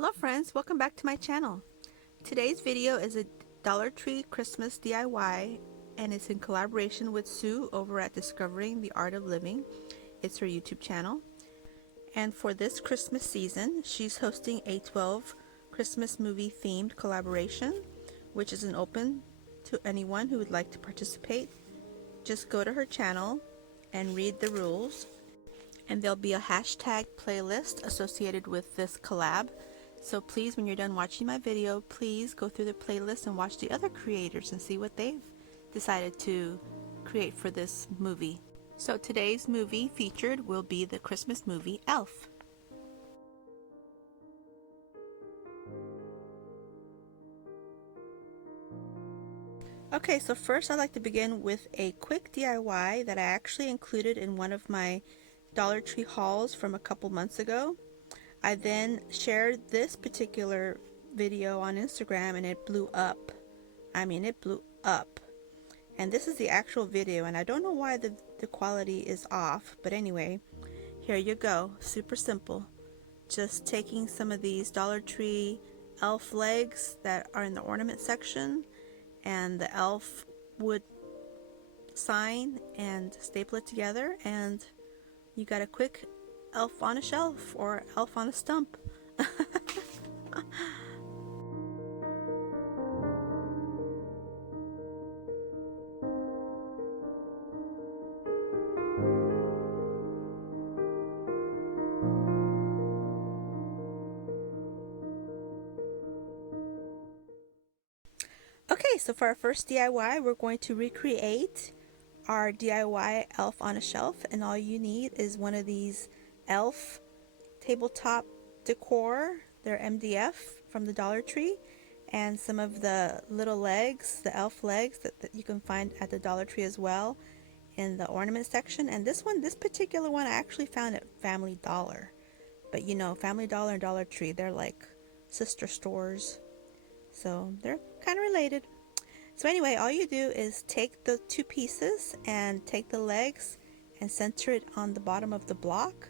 Hello friends, welcome back to my channel. Today's video is a Dollar Tree Christmas DIY and it's in collaboration with Sue over at Discovering the Art of Living. It's her YouTube channel. And for this Christmas season, she's hosting a 12 Christmas movie themed collaboration, which is open to anyone who would like to participate. Just go to her channel and read the rules, and there'll be a hashtag playlist associated with this collab. So please, when you're done watching my video, please go through the playlist and watch the other creators and see what they've decided to create for this movie. So today's movie featured will be the Christmas movie Elf. Okay, so first I'd like to begin with a quick DIY that I actually included in one of my Dollar Tree hauls from a couple months ago. I then shared this particular video on Instagram and it blew up. I mean, it blew up. And this is the actual video, and I don't know why the quality is off, but anyway, here you go. Super simple. Just taking some of these Dollar Tree elf legs that are in the ornament section and the elf wood sign and staple it together, and you got a quick elf on a shelf or elf on a stump. Okay, so for our first DIY, we're going to recreate our DIY elf on a shelf, and all you need is one of these elf tabletop decor. They're MDF from the Dollar Tree, and some of the little legs, the elf legs that you can find at the Dollar Tree as well in the ornament section. And this particular one I actually found at Family Dollar, but you know, Family Dollar and Dollar Tree, they're like sister stores, so they're kind of related. So anyway, all you do is take the two pieces and take the legs and center it on the bottom of the block,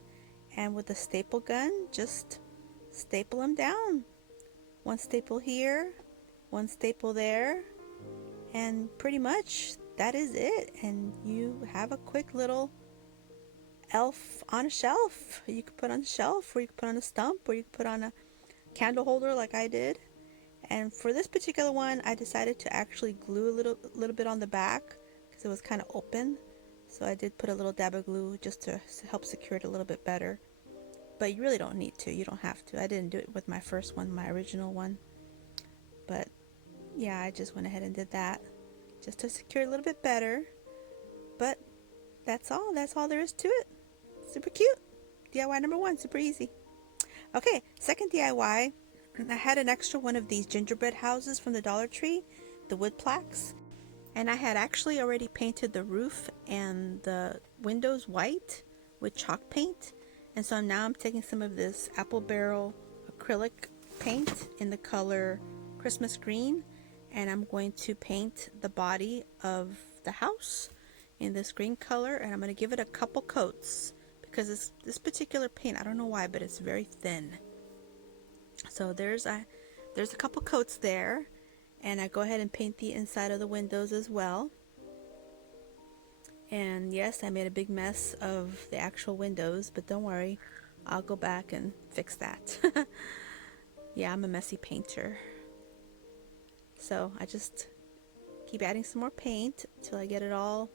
and with a staple gun just staple them down. One staple here, one staple there, and pretty much that is it, and you have a quick little elf on a shelf. You could put on a shelf, or you could put on a stump, or you could put on a candle holder like I did. And for this particular one, I decided to actually glue a little bit on the back because it was kind of open. So I did put a little dab of glue just to help secure it a little bit better. But you really don't need to. You don't have to. I didn't do it with my first one, my original one. But yeah, I just went ahead and did that just to secure it a little bit better. But that's all. That's all there is to it. Super cute. DIY number one. Super easy. Okay, second DIY. I had an extra one of these gingerbread houses from the Dollar Tree, the wood plaques, and I had actually already painted the roof and the windows white with chalk paint, and so now I'm taking some of this apple barrel acrylic paint in the color Christmas green, and I'm going to paint the body of the house in this green color, and I'm going to give it a couple coats because this particular paint, I don't know why, but it's very thin. So there's a couple coats there, and I go ahead and paint the inside of the windows as well. And yes, I made a big mess of the actual windows, but don't worry, I'll go back and fix that. Yeah, I'm a messy painter. So I just keep adding some more paint till I get it all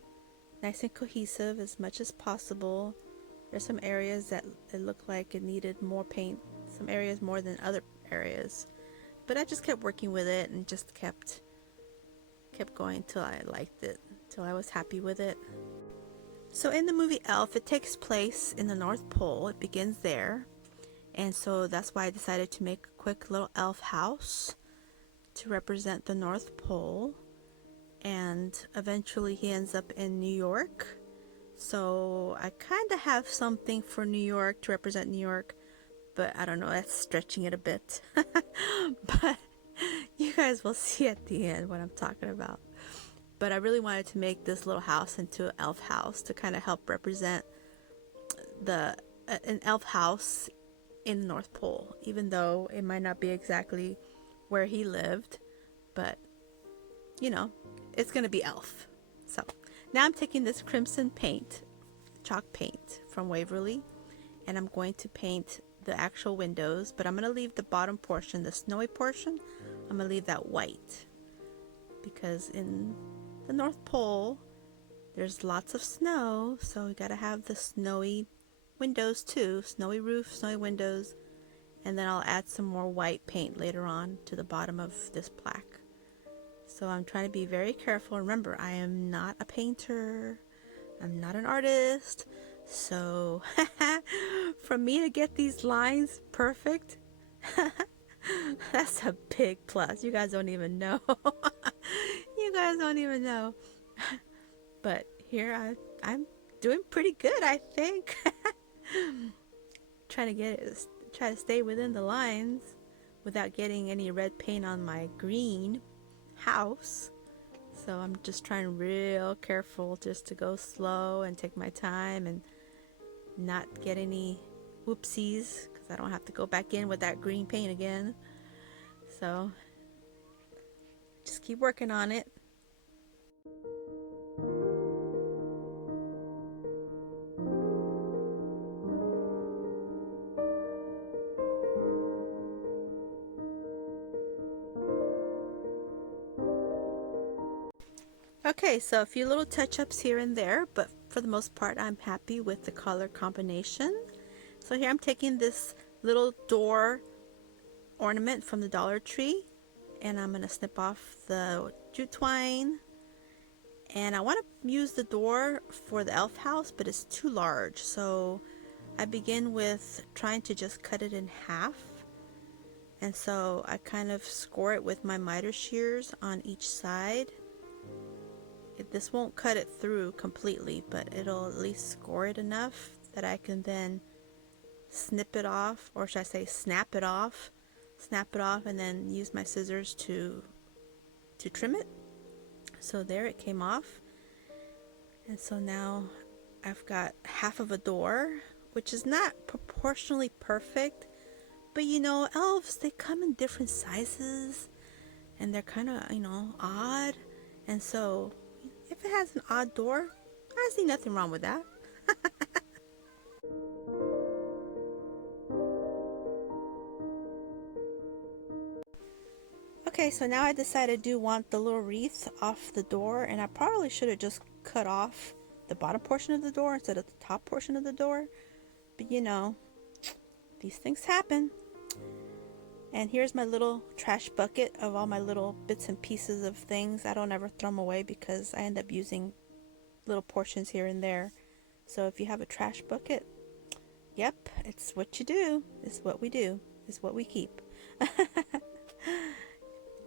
nice and cohesive as much as possible. There's some areas that it looked like it needed more paint, some areas more than other areas, but I just kept working with it and just kept going till I liked it, till I was happy with it. So in the movie Elf, it takes place in the North Pole. It begins there, and so that's why I decided to make a quick little elf house to represent the North Pole, and eventually he ends up in New York. So I kind of have something for New York to represent New York, but I don't know, that's stretching it a bit. But you guys will see at the end what I'm talking about. But I really wanted to make this little house into an elf house to kind of help represent an elf house in the North Pole, even though it might not be exactly where he lived, but you know, it's gonna be elf. So now I'm taking this crimson paint, chalk paint from Waverly, and I'm going to paint the actual windows, but I'm gonna leave the bottom portion, the snowy portion, I'm gonna leave that white, because in the North Pole there's lots of snow, so we gotta have the snowy windows too, snowy roof, snowy windows, and then I'll add some more white paint later on to the bottom of this plaque. So I'm trying to be very careful. Remember, I am not a painter, I'm not an artist, so for me to get these lines perfect, that's a big plus. You guys don't even know. You guys don't even know. But here I'm doing pretty good, I think. Trying to get it, try to stay within the lines without getting any red paint on my green house. So I'm just trying real careful just to go slow and take my time and not get any whoopsies, because I don't have to go back in with that green paint again. So just keep working on it. Okay, so a few little touch-ups here and there, but for the most part I'm happy with the color combination. So here I'm taking this little door ornament from the Dollar Tree, and I'm going to snip off the jute twine, and I want to use the door for the elf house, but it's too large, so I begin with trying to just cut it in half. And so I kind of score it with my miter shears on each side. This won't cut it through completely, but it'll at least score it enough that I can then snip it off, or should I say snap it off, and then use my scissors to trim it. So there, it came off. And so now I've got half of a door, which is not proportionally perfect, but you know, elves, they come in different sizes and they're kind of, you know, odd. And so if it has an odd door, I see nothing wrong with that. Okay, so now I decided I do want the little wreath off the door, and I probably should have just cut off the bottom portion of the door instead of the top portion of the door. But you know, these things happen. And here's my little trash bucket of all my little bits and pieces of things. I don't ever throw them away because I end up using little portions here and there. So if you have a trash bucket, yep, it's what you do. It's what we do. It's what we keep.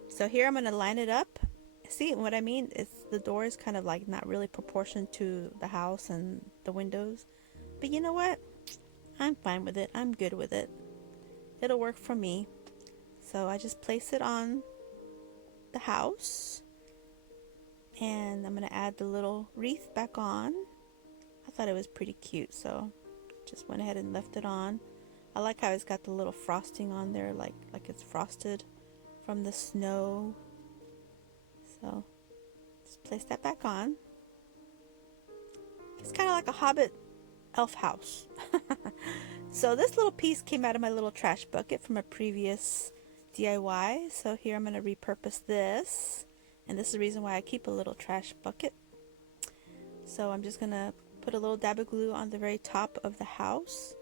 So here I'm going to line it up. See what I mean? It's the door is kind of like not really proportioned to the house and the windows. But you know what? I'm fine with it. I'm good with it. It'll work for me. So I just place it on the house. And I'm going to add the little wreath back on. I thought it was pretty cute, so just went ahead and left it on. I like how it's got the little frosting on there, like it's frosted from the snow. So just place that back on. It's kind of like a Hobbit elf house. So this little piece came out of my little trash bucket from a previous DIY. So here I'm going to repurpose this. And this is the reason why I keep a little trash bucket. So I'm just going to put a little dab of glue on the very top of the house.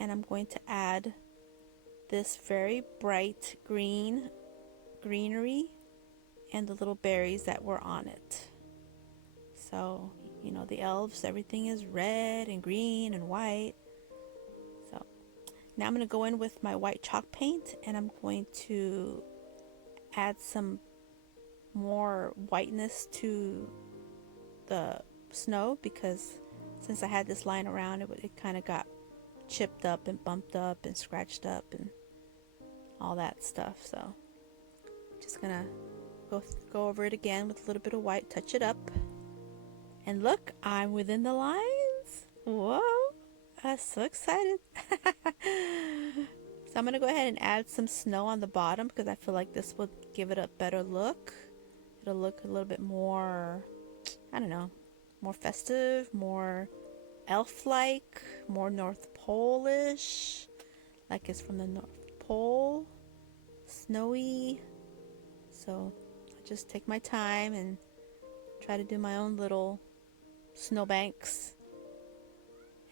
And I'm going to add this very bright greenery and the little berries that were on it. So, you know, the elves, everything is red and green and white. So now I'm going to go in with my white chalk paint, and I'm going to add some more whiteness to the snow, because since I had this line around, it kind of got chipped up and bumped up and scratched up and all that stuff. So just gonna go over it again with a little bit of white, touch it up, and look, I'm within the lines. Whoa, I'm so excited. So I'm going to go ahead and add some snow on the bottom because I feel like this will give it a better look. It'll look a little bit more, I don't know, more festive, more elf-like, more North Pole-ish, like it's from the North Pole, snowy. So I just take my time and try to do my own little snowbanks.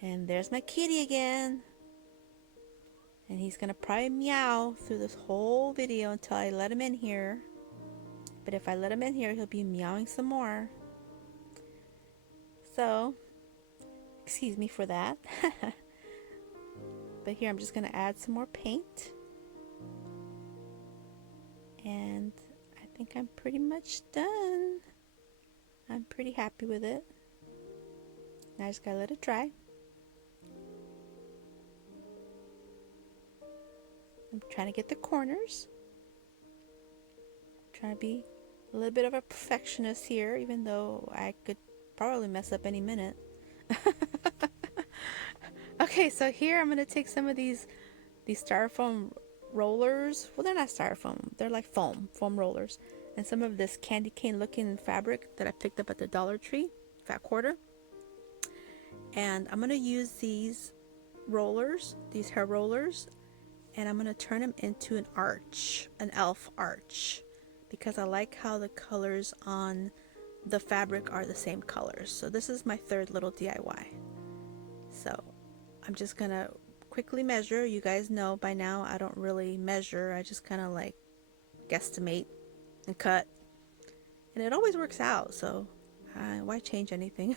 And there's my kitty again. And he's gonna probably meow through this whole video until I let him in here. But if I let him in here, he'll be meowing some more. So, excuse me for that. But here I'm just gonna add some more paint. And I think I'm pretty much done. I'm pretty happy with it. Now I just gotta let it dry. I'm trying to get the corners. I'm trying to be a little bit of a perfectionist here, even though I could probably mess up any minute. Okay, so here I'm going to take some of these styrofoam rollers. Well, they're not styrofoam. They're like foam rollers. And some of this candy cane looking fabric that I picked up at the Dollar Tree, fat quarter. And I'm going to use these rollers, these hair rollers, and I'm going to turn them into an arch, an elf arch, because I like how the colors on the fabric are the same colors. So this is my third little DIY. So I'm just going to quickly measure. You guys know by now I don't really measure. I just kind of like guesstimate and cut. And it always works out, so why change anything?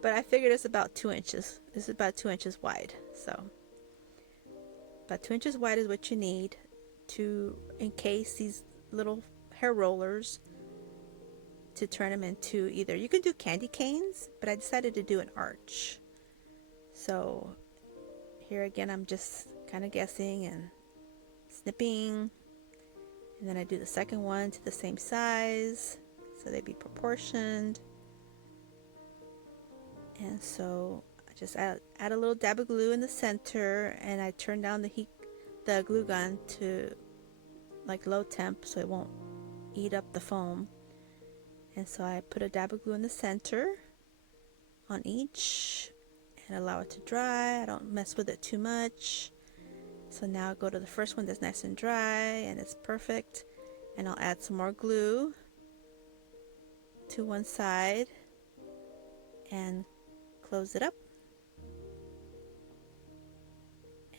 But I figured it's about 2 inches. This is about 2 inches wide. So about 2 inches wide is what you need to encase these little hair rollers, to turn them into either, you can do candy canes, but I decided to do an arch. So here again, I'm just kind of guessing and snipping, and then I do the second one to the same size so they be proportioned. And so I just add a little dab of glue in the center, and I turn down the glue gun to like low temp so it won't eat up the foam. And so I put a dab of glue in the center on each and allow it to dry. I don't mess with it too much. So now I'll go to the first one that's nice and dry and it's perfect, and I'll add some more glue to one side and close it up.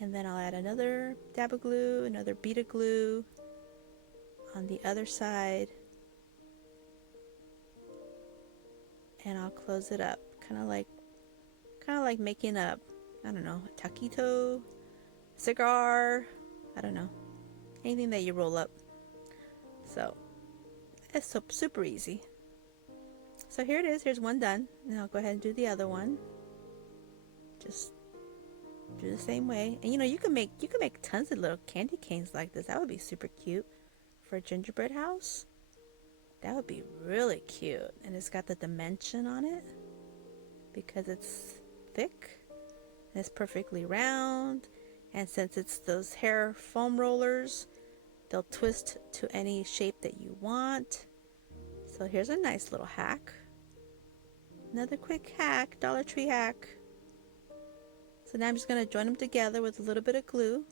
And then I'll add another dab of glue, another bead of glue on the other side, and I'll close it up, kind of like making a, I don't know, a taquito, cigar, I don't know, anything that you roll up. So it's so super easy. So here it is. Here's one done, and I'll go ahead and do the other one. Just do the same way. And you know, you can make tons of little candy canes like this. That would be super cute for a gingerbread house. That would be really cute. And it's got the dimension on it because it's thick and it's perfectly round. And since it's those hair foam rollers, they'll twist to any shape that you want. So here's a nice little hack. Another quick hack, Dollar Tree hack. So now I'm just going to join them together with a little bit of glue.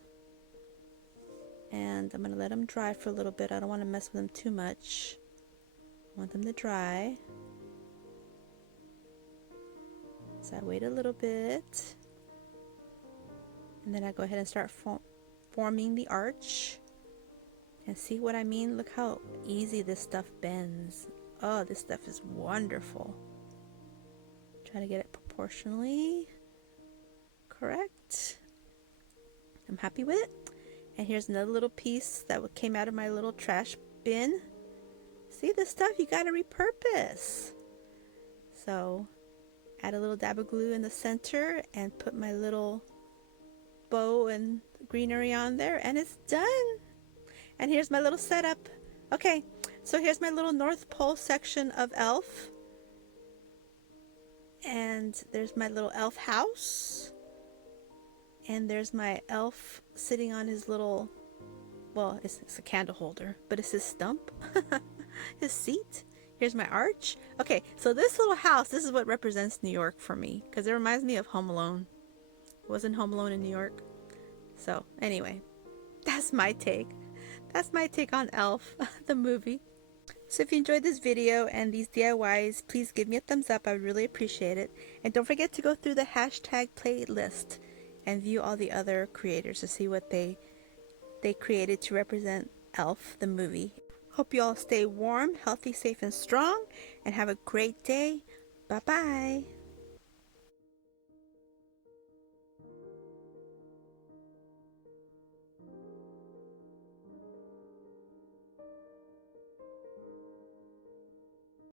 And I'm going to let them dry for a little bit. I don't want to mess with them too much. I want them to dry. So I wait a little bit. And then I go ahead and start forming the arch. And see what I mean? Look how easy this stuff bends. Oh, this stuff is wonderful. Try to get it proportionally correct. I'm happy with it. And here's another little piece that came out of my little trash bin. See, this stuff you gotta repurpose. So add a little dab of glue in the center and put my little bow and greenery on there, and it's done. And here's my little setup. Okay, so here's my little North Pole section of Elf. And there's my little elf house. And there's my elf sitting on his little, well, it's a candle holder, but it's his stump, his seat. Here's my arch. Okay, so this little house, this is what represents New York for me, because it reminds me of Home Alone. Wasn't Home Alone in New York? So anyway, that's my take. That's my take on Elf, the movie. So if you enjoyed this video and these DIYs, please give me a thumbs up. I would really appreciate it. And don't forget to go through the hashtag playlist and view all the other creators to see what they created to represent Elf, the movie. Hope you all stay warm, healthy, safe, and strong, and have a great day. Bye-bye.